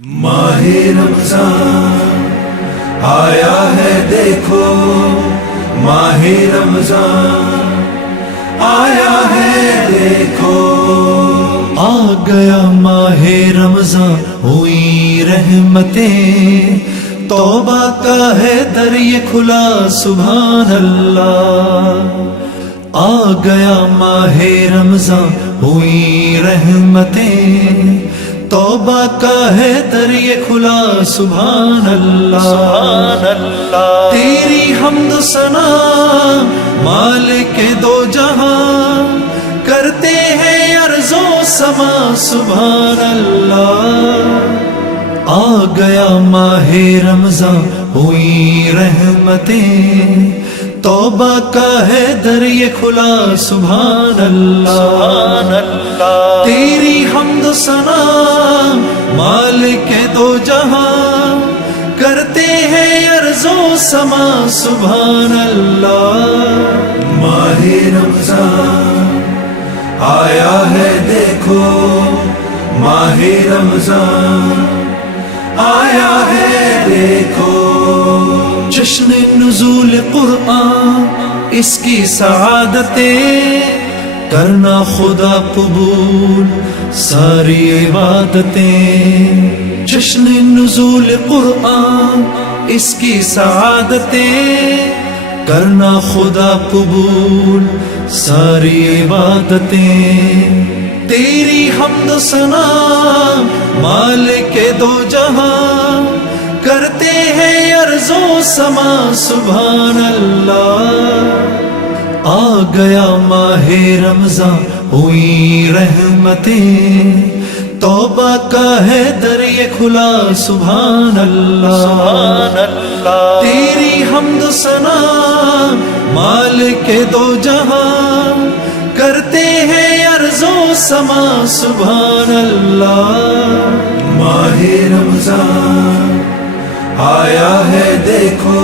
ماہ رمضان آیا ہے دیکھو، ماہ رمضان آیا ہے دیکھو، آ گیا ماہ رمضان ہوئی رحمتیں، توبہ کا ہے در یہ کھلا سبحان اللہ، آ گیا ماہ رمضان ہوئی رحمتیں، توبہ کا ہے در یہ کھلا سبحان اللہ، سبحان اللہ، تیری حمد و ثنا مالک دو جہاں، کرتے ہیں عرض و سما سبحان اللہ، آ گیا ماہ رمضان ہوئی رحمتیں، توبہ کا ہے در یہ کھلا سبحان اللہ، سبحان اللہ، تیری حمد و ثنا مالک دو جہاں، کرتے ہیں عرض و سما سبحان اللہ، ماہ رمضان آیا ہے دیکھو، ماہ رمضان آیا ہے دیکھو، جشن نزول قرآن اس کی سعادتیں، کرنا خدا قبول ساری عبادتیں، جشن نزول قرآن اس کی سعادتیں، کرنا خدا قبول ساری عبادتیں، تیری حمد و ثنا مالک دو جہاں، کرتے ہیں عرض و سما سبحان اللہ، آ گیا ماہ رمضان ہوئی رحمتیں، توبہ کا ہے در یہ کھلا سبحان اللہ، سبحان اللہ، تیری حمد و ثنا مالک دو جہاں، کرتے ہیں عرض و سما سبحان اللہ، ماہ رمضان آیا ہے دیکھو،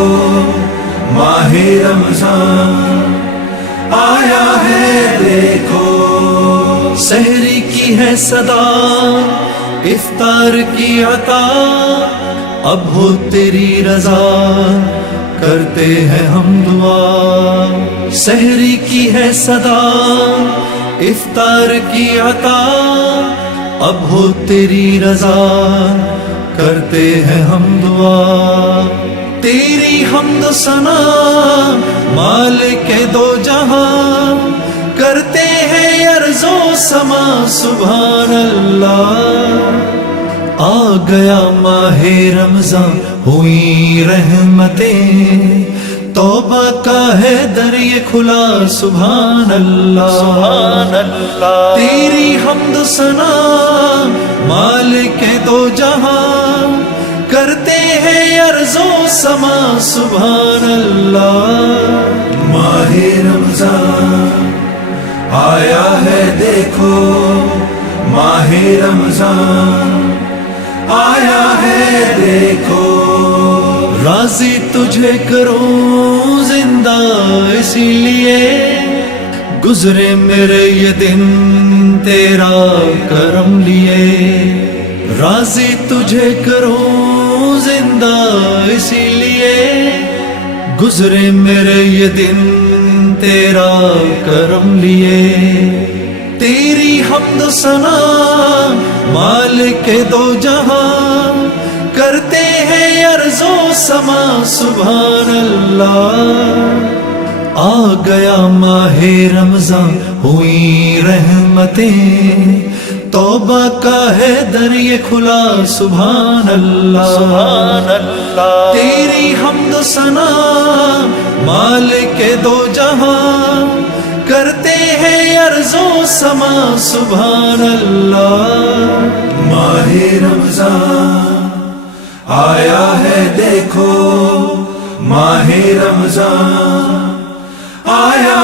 ماہ رمضان آیا ہے دیکھو، سحری کی ہے صدا افطار کی عطا، اب ہو تیری رضا کرتے ہیں ہم دعا، سحری کی ہے صدا افطار کی عطا، اب ہو تیری رضا کرتے ہیں ہم دعا، تیری حمد و ثنا مالک دو جہاں، کرتے ہیں عرض و سما سبحان اللہ، آ گیا ماہ رمضان ہوئی رحمتیں، توبہ کا ہے در یہ کھلا سبحان اللہ، سبحان اللہ، تیری حمد و ثنا مالک دو جہاں، کرتے ہیں عرض و سما سبحان اللہ، ماہ رمضان آیا ہے دیکھو، ماہ رمضان آیا ہے دیکھو، راضی تجھے کروں زندہ اسی لیے، گزرے میرے یہ دن تیرا کرم لیے، راضی تجھے کروں زندہ اسی لیے، گزرے میرے یہ دن تیرا کرم لیے، تیری حمد و ثنا مالک دو جہاں، کرتے ہیں عرض و سما سبحان اللہ، آ گیا ماہ رمضان ہوئی رحمتیں، توبہ کا ہے در یہ کھلا سبحان اللہ، سبحان اللہ، تیری حمد و ثنا مالک دو جہاں، کرتے ہیں عرض و سما سبحان اللہ، ماہ رمضان آیا ہے دیکھو، ماہ رمضان آیا